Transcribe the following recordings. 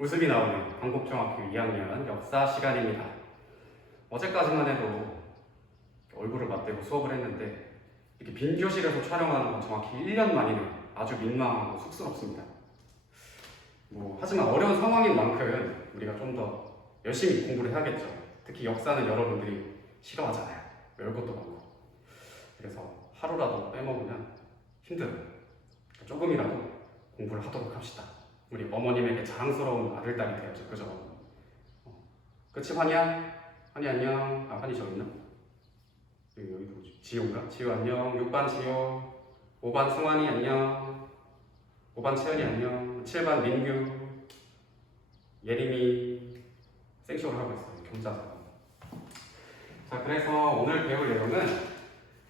우습이 나오는 광곡중학교 2학년 역사 시간입니다. 어제까지만 해도 얼굴을 맞대고 수업을 했는데 이렇게 빈 교실에서 촬영하는 건 정확히 1년 만이네요. 아주 민망하고 쑥스럽습니다. 하지만 어려운 상황인 만큼 우리가 좀 더 열심히 공부를 해야겠죠. 특히 역사는 여러분들이 싫어하잖아요. 외울 것도 많고. 그래서 하루라도 빼먹으면 힘들어요. 조금이라도 공부를 하도록 합시다. 우리 어머님에게 자랑스러운 아들, 딸이 되었죠. 그죠? 그치, 환희야? 환희 안녕. 환희 저기 있나? 여기 누구지? 지효인가? 지효 안녕. 6반 지효. 5반 승환이 안녕. 5반 채연이 안녕. 7반 민규. 예림이 생쇼를 하고 있어요. 경자사. 자, 그래서 오늘 배울 내용은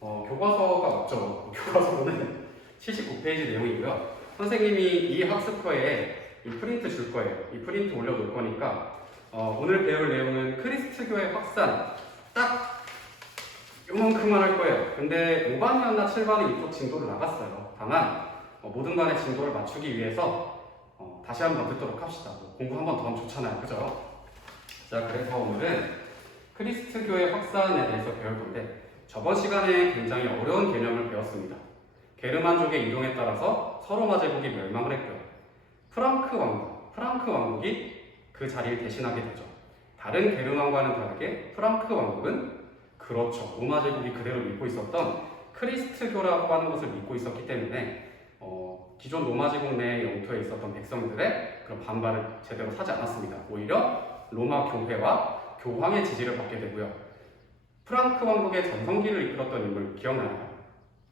교과서가 맞죠? 교과서는 79페이지 내용이고요. 선생님이 이 학습서에 이 프린트 줄 거예요. 이 프린트 올려놓을 거니까 오늘 배울 내용은 크리스트교의 확산 딱 요만큼만 할 거예요. 근데 5반이었나 7반은 이쪽 진도를 나갔어요. 다만 모든 반의 진도를 맞추기 위해서 다시 한번 듣도록 합시다. 공부 한 번 더 하면 좋잖아요. 그죠? 자, 그래서 오늘은 크리스트교의 확산에 대해서 배울 건데 저번 시간에 굉장히 어려운 개념을 배웠습니다. 게르만족의 이동에 따라서 서로마 제국이 멸망을 했고요. 프랑크 왕국이 그 자리를 대신하게 되죠. 다른 게르만과는 다르게 프랑크 왕국은 그렇죠. 로마 제국이 그대로 믿고 있었던 크리스트교라고 하는 것을 믿고 있었기 때문에 기존 로마 제국 내 영토에 있었던 백성들의 그런 반발을 제대로 사지 않았습니다. 오히려 로마 교회와 교황의 지지를 받게 되고요. 프랑크 왕국의 전성기를 이끌었던 인물 기억나나요?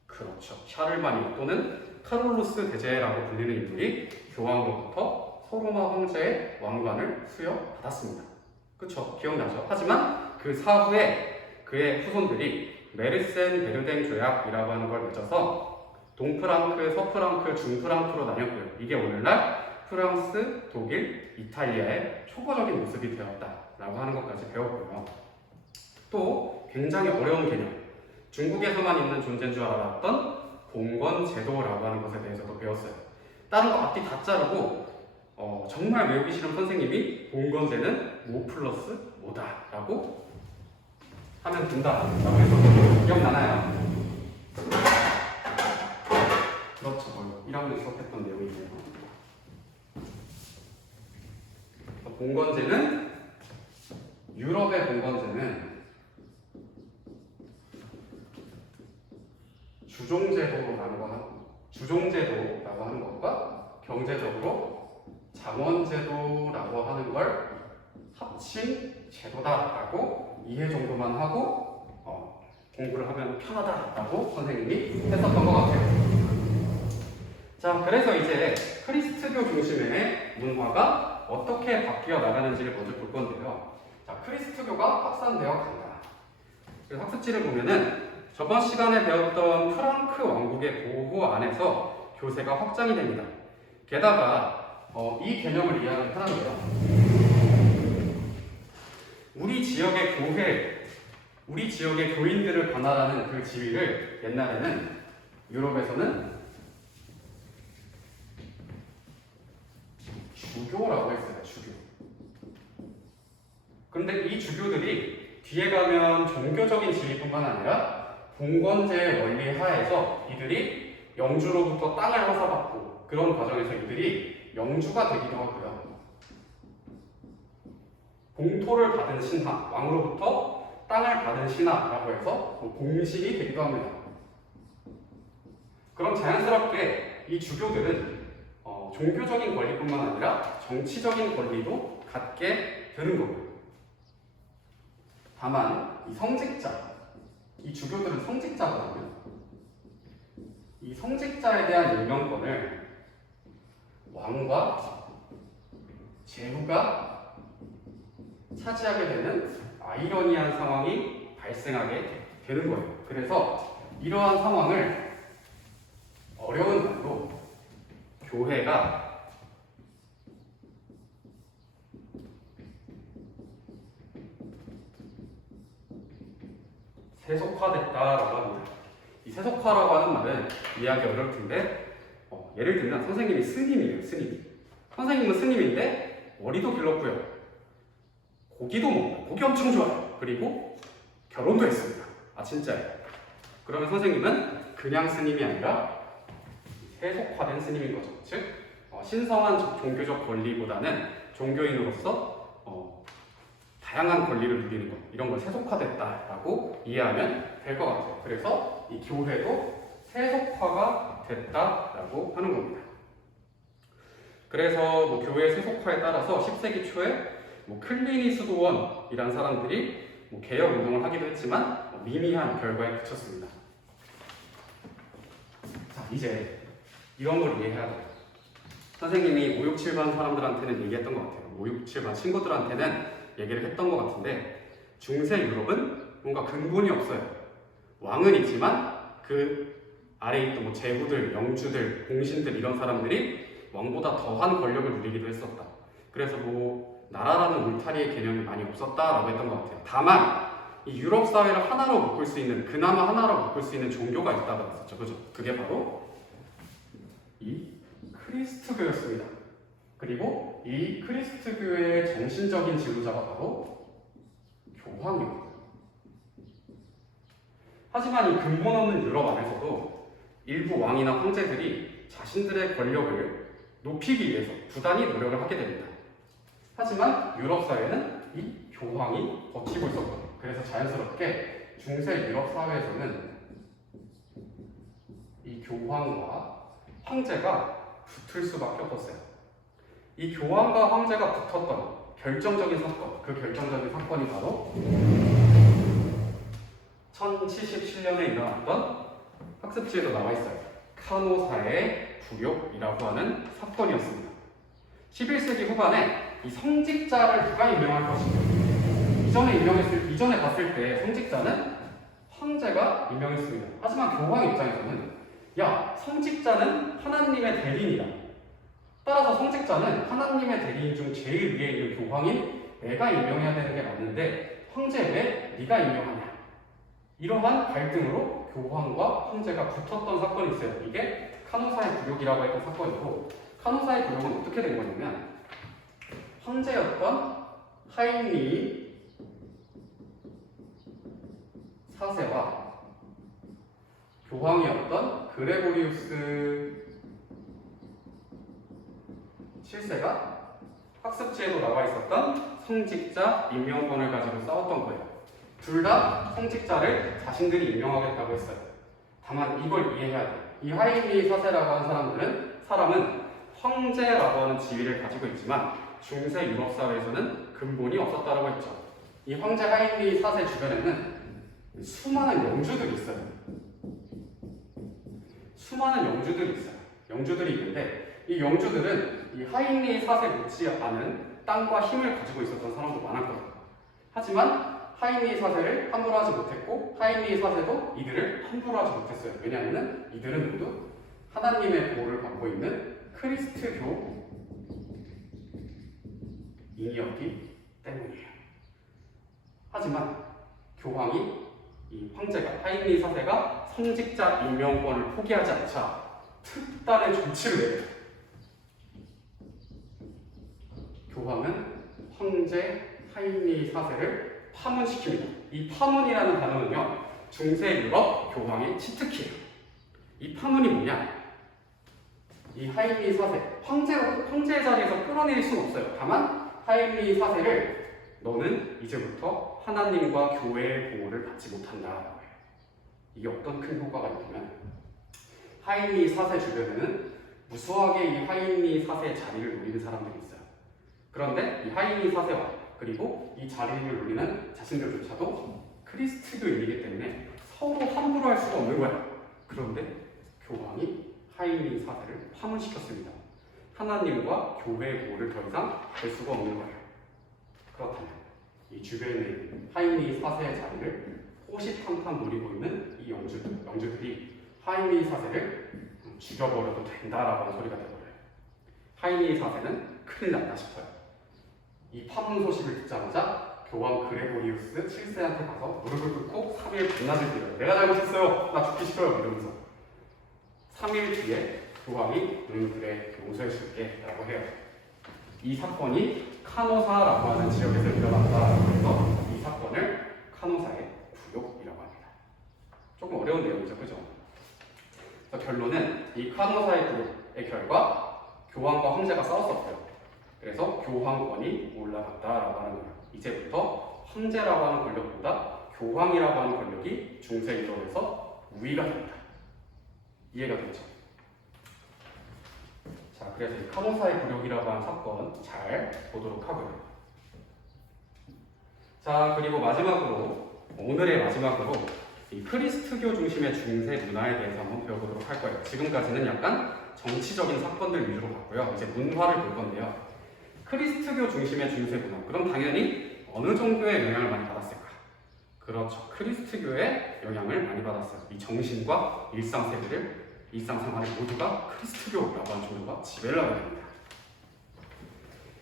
그렇죠. 샤를마니 또는 카롤루스 대제라고 불리는 인물이 교황으로부터 소로마 황제의 왕관을 수여받았습니다. 그쵸? 기억나죠? 하지만 그 사후에 그의 후손들이 메르센 베르댕 조약이라고 하는 걸 맺어서 동프랑크, 서프랑크, 중프랑크로 나뉘었고요. 이게 오늘날 프랑스, 독일, 이탈리아의 초고적인 모습이 되었다라고 하는 것까지 배웠고요. 또 굉장히 어려운 개념, 중국에서만 있는 존재인 줄 알았던 봉건제도라고 하는 것에 대해서도 배웠어요. 다른 거 앞뒤 다 자르고 정말 외우기 싫은 선생님이 봉건제는 뭐 플러스 뭐다 라고 하면 된다 라고 해서 기억나나요? 그렇죠. 1학년 수업했던 내용이네요. 봉건제는 유럽의 봉건제는 주종제도라고 하는 것과 경제적으로 장원제도라고 하는 걸 합친 제도다라고 이해 정도만 하고 공부를 하면 편하다라고 선생님이 했었던 것 같아요. 자, 그래서 이제 크리스트교 중심의 문화가 어떻게 바뀌어 나가는지를 먼저 볼 건데요. 자, 크리스트교가 확산되어 간다. 그래서 학습지를 보면은 저번 시간에 배웠던 프랑크 왕국의 보호 안에서 교세가 확장이 됩니다. 게다가 이 개념을 이해하는 편한데요. 우리 지역의 교인들을 관할하는 그 지위를 옛날에는 유럽에서는 주교라고 했어요. 주교. 근데 이 주교들이 뒤에 가면 종교적인 지위뿐만 아니라 봉건제의 원리 하에서 이들이 영주로부터 땅을 허사받고 그런 과정에서 이들이 영주가 되기도 하고요. 공토를 받은 신하, 왕으로부터 땅을 받은 신하라고 해서 공신이 되기도 합니다. 그럼 자연스럽게 이 주교들은 종교적인 권리뿐만 아니라 정치적인 권리도 갖게 되는 거고요. 다만 이 주교들은 성직자거든요. 이 성직자에 대한 임명권을 왕과 제후가 차지하게 되는 아이러니한 상황이 발생하게 되는 거예요. 그래서 이러한 상황을 어려운 말로 교회가 세속화됐다라고 합니다. 이 세속화라고 하는 말은 이해하기 어려울 텐데 예를 들면 선생님이 스님이에요. 선생님은 스님인데 머리도 길렀고요. 고기도 먹고 고기 엄청 좋아요. 그리고 결혼도 했습니다. 아 진짜요. 그러면 선생님은 그냥 스님이 아니라 세속화된 스님인 거죠. 즉 신성한 종교적 권리보다는 종교인으로서 다양한 권리를 누리는 것, 이런 걸 세속화됐다라고 이해하면 될 것 같아요. 그래서 이 교회도 세속화가 됐다라고 하는 겁니다. 그래서 뭐 교회 세속화에 따라서 10세기 초에 뭐 클리니 스도원이란 사람들이 뭐 개혁 운동을 하기도 했지만 미미한 결과에 그쳤습니다. 자, 이제 이런 걸 이해해야 돼요. 선생님이 5, 6, 7반 사람들한테는 얘기했던 것 같아요. 5, 6, 7반 친구들한테는 얘기를 했던 것 같은데 중세 유럽은 뭔가 근본이 없어요. 왕은 있지만 그 아래에 있던 뭐 제후들, 영주들, 공신들 이런 사람들이 왕보다 더한 권력을 누리기도 했었다. 그래서 뭐 나라라는 울타리의 개념이 많이 없었다라고 했던 것 같아요. 다만 이 유럽 사회를 하나로 묶을 수 있는, 그나마 하나로 묶을 수 있는 종교가 있다고 했었죠. 그죠? 그게 바로 이 크리스트교였습니다. 그리고 이 크리스트교의 정신적인 지도자가 바로 교황입니다. 하지만 이 근본 없는 유럽 안에서도 일부 왕이나 황제들이 자신들의 권력을 높이기 위해서 부단히 노력을 하게 됩니다. 하지만 유럽 사회는 이 교황이 버티고 있었거든요. 그래서 자연스럽게 중세 유럽 사회에서는 이 교황과 황제가 붙을 수밖에 없었어요. 이 교황과 황제가 붙었던 결정적인 사건, 그 결정적인 사건이 바로 1077년에 일어났던 학습지에도 나와 있어요. 카노사의 굴욕이라고 하는 사건이었습니다. 11세기 후반에 이 성직자를 누가 임명할 것인가? 이전에 봤을 때 성직자는 황제가 임명했습니다. 하지만 교황 입장에서는 성직자는 하나님의 대리인이다. 따라서 성직자는 하나님의 대리인 중 제일 위에 있는 교황인 내가 임명해야 되는 게 맞는데 황제 왜 네가 임명하냐? 이러한 갈등으로 교황과 황제가 붙었던 사건이 있어요. 이게 카노사의 굴욕이라고 했던 사건이고, 카노사의 굴욕은 어떻게 된 거냐면 황제였던 하임리 4세와 교황이었던 그레고리우스 7세가 학습지에도 나와 있었던 성직자 임명권을 가지고 싸웠던 거예요. 둘 다 성직자를 자신들이 임명하겠다고 했어요. 다만 이걸 이해해야 돼요. 이 하임리 4세라고 하는 사람은 황제라고 하는 지위를 가지고 있지만 중세 유럽 사회에서는 근본이 없었다고 했죠. 이 황제 하임리 4세 주변에는 수많은 영주들이 있어요. 영주들이 있는데 이 영주들은 이 하임리 4세 못지않은 땅과 힘을 가지고 있었던 사람도 많았거든요. 하지만 하임리 4세를 함부로 하지 못했고 하임리 4세도 이들을 함부로 하지 못했어요. 왜냐하면 이들은 모두 하나님의 보호를 받고 있는 크리스트교 인이었기 때문이에요. 하지만 교황이 이 황제가 하임리 4세가 성직자 임명권을 포기하지 않자 특단의 조치를 내려요. 교황은 황제 하임리 4세를 파문시킵니다. 이 파문이라는 단어는요, 중세 유럽 교황의 치트키예요. 이 파문이 뭐냐? 이 하임리 4세, 황제의 자리에서 끌어내릴 수는 없어요. 다만 하임리 4세를 너는 이제부터 하나님과 교회의 보호를 받지 못한다라고 해요. 이게 어떤 큰 효과가 있냐면 하임리 4세 주변에는 무수하게 이 하임리 4세의 자리를 노리는 사람들이 있어요. 그런데 이 하임리 4세와 그리고 이 자리를 노리는 자신들조차도 크리스트교인이기 때문에 서로 함부로 할 수가 없는 거예요. 그런데 교황이 하임리 4세를 파문시켰습니다. 하나님과 교회의 보호를 더 이상 할 수가 없는 거예요. 그렇다면 이 주변에 있는 하임리 4세의 자리를 호시탐탐 노리고 있는 이 영주들이 하임리 4세를 죽여버려도 된다라고 하는 소리가 되버려요. 하임리 4세는 큰일 났다 싶어요. 이 파문 소식을 듣자마자 교황 그레고리우스 7세한테 가서 무릎을 꿇고 3일 반나절 빌어요. 내가 잘못했어요. 나 죽기 싫어요. 이러면서 3일 뒤에 교황이 그래 용서해 줄게 라고 해요. 이 사건이 카노사라고 하는 지역에서 일어났다라고 해서 이 사건을 카노사의 굴욕이라고 합니다. 조금 어려운 내용이죠, 그죠? 그래서 결론은 이 카노사의 굴욕의 결과 교황과 황제가 싸웠었고요. 그래서 교황권이 올라갔다라고 하는 거예요. 이제부터 황제라고 하는 권력보다 교황이라고 하는 권력이 중세 유럽에서 우위가 됩니다. 이해가 되죠? 자, 그래서 이 카노사의 굴욕이라고 하는 사건 잘 보도록 하고요. 자, 그리고 마지막으로 오늘의 마지막으로 이 크리스트교 중심의 중세 문화에 대해서 한번 배워보도록 할 거예요. 지금까지는 약간 정치적인 사건들 위주로 봤고요. 이제 문화를 볼 건데요. 크리스트교 중심의 중세 문화. 그럼 당연히 어느 정도의 영향을 많이 받았을까? 그렇죠. 크리스트교의 영향을 많이 받았어요. 이 정신과 일상생활을 일상생활의 모두가 크리스트교라고 하는 종교가 지배를 하게 됩니다.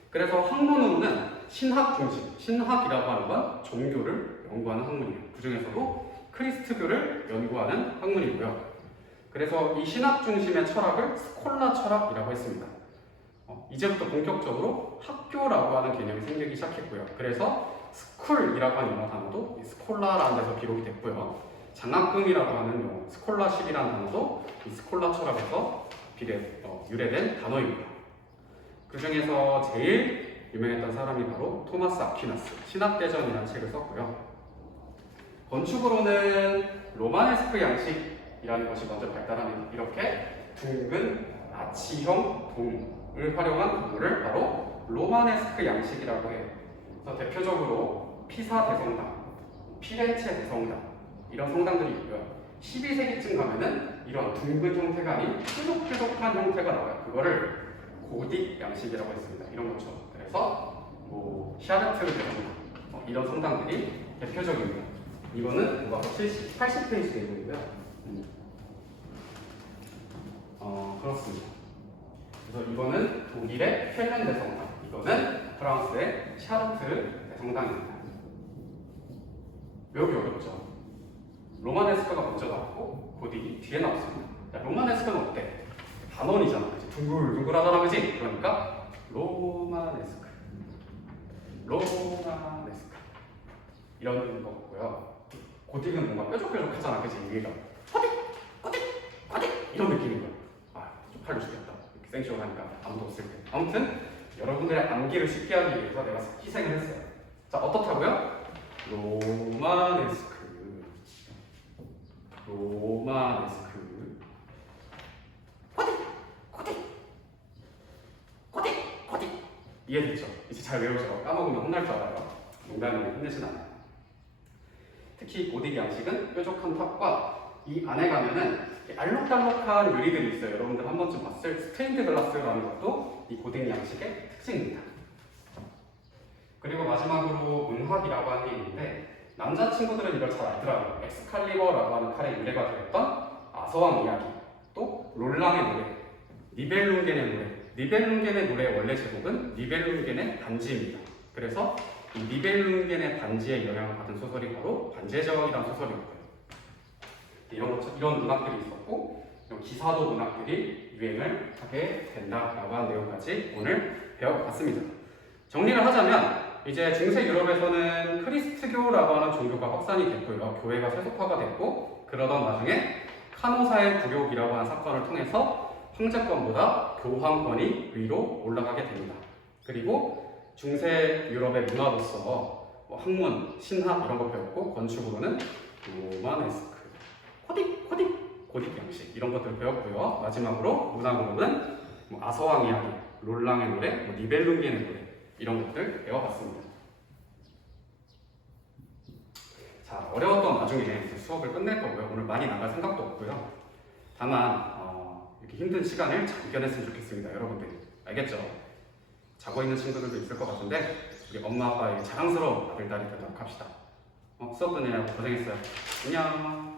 그래서 학문으로는 신학 중심, 신학이라고 하는 건 종교를 연구하는 학문이에요. 그 중에서도 크리스트교를 연구하는 학문이고요. 그래서 이 신학 중심의 철학을 스콜라 철학이라고 했습니다. 이제부터 본격적으로 학교라고 하는 개념이 생기기 시작했고요. 그래서 스쿨이라고 하는 영어 단어도 스콜라라는 데서 기록이 됐고요. 장학금이라고 하는 용어, 스콜라십이라는 단어도 이 스콜라 철학에서 유래된 단어입니다. 그 중에서 제일 유명했던 사람이 바로 토마스 아퀴나스, 신학대전이라는 책을 썼고요. 건축으로는 로마네스크 양식이라는 것이 먼저 발달합니다. 이렇게 둥근 아치형 동을 활용한 건물을 바로 로마네스크 양식이라고 해요. 그래서 대표적으로 피사 대성당, 피렌체 대성당 이런 성당들이 있고요. 12세기쯤 가면은 이런 둥근 형태가 아닌 뾰족뾰족한 형태가 나와요. 그거를 고딕 양식이라고 했습니다. 이런 것처럼. 그래서 뭐 샤르트 대성당 이런 성당들이 대표적입니다. 이거는 바로 80페이지 내용이고요. 그렇습니다. 그래서 이거는 독일의 켈른 대성당, 이거는 프랑스의 샤르트 대성당입니다. 외우기 어렵죠? 로마네스크가 먼저 나왔고 고딕이 뒤에 나왔습니다. 자, 로마네스크는 어때? 단원이잖아, 그치? 둥글둥글하잖아, 그치? 그러니까 로마네스크 이런 거고요. 고딕은 뭔가 뾰족뾰족하잖아, 그치? 위에가 고딕 이런 느낌인 거야. 아, 쪽팔려 죽겠다. 이렇게 생쇼하니까 아무도 없을 때. 아무튼 여러분들의 암기를 쉽게 하기 위해서 내가 희생을 했어요. 자, 어떻다고요? 로마네스크 고딕 이해됐죠? 이제 잘 외우죠? 까먹으면 혼날 줄 알아요. 농담이면 혼내진 않아요. 특히 고딕 양식은 뾰족한 탑과 이 안에 가면은 알록달록한 유리들이 있어요. 여러분들 한 번쯤 봤을 스테인드 글라스라는 것도 이 고딕 양식의 특징입니다. 그리고 마지막으로 문학이라고 하는 게 있는데 남자친구들은 이걸 잘 알더라고요. 엑스칼리버라고 하는 칼의 유래가 되었던 아서왕 이야기, 또 롤랑의 노래, 니벨룽겐의 노래. 니벨룽겐의 노래의 원래 제목은 니벨룽겐의 반지입니다. 그래서 이 니벨룽겐의 반지에 영향을 받은 소설이 바로 반제적이라는 소설이었고요. 이런 문학들이 있었고 기사도 문학들이 유행을 하게 된다라고 하는 내용까지 오늘 배워봤습니다. 정리를 하자면 이제 중세 유럽에서는 크리스트교라고 하는 종교가 확산이 됐고요. 교회가 세속화가 됐고 그러던 와중에 카노사의 굴욕이라고 하는 사건을 통해서 황제권보다 교황권이 위로 올라가게 됩니다. 그리고 중세 유럽의 문화로서 학문, 신학 이런 거 배웠고 건축으로는 로마네스크, 고딕 양식 이런 것들을 배웠고요. 마지막으로 문학으로는 아서왕 이야기, 롤랑의 노래, 니벨룽겐의 노래 이런 것들 배워봤습니다. 자, 어려웠던 와중에 이제 수업을 끝낼 거고요. 오늘 많이 나갈 생각도 없고요. 다만 이렇게 힘든 시간을 잘 이겨냈으면 좋겠습니다. 여러분들 알겠죠? 자고 있는 친구들도 있을 것 같은데 우리 엄마 아빠의 자랑스러운 아들, 딸이 되도록 합시다. 수업 듣느라고 고생했어요. 안녕.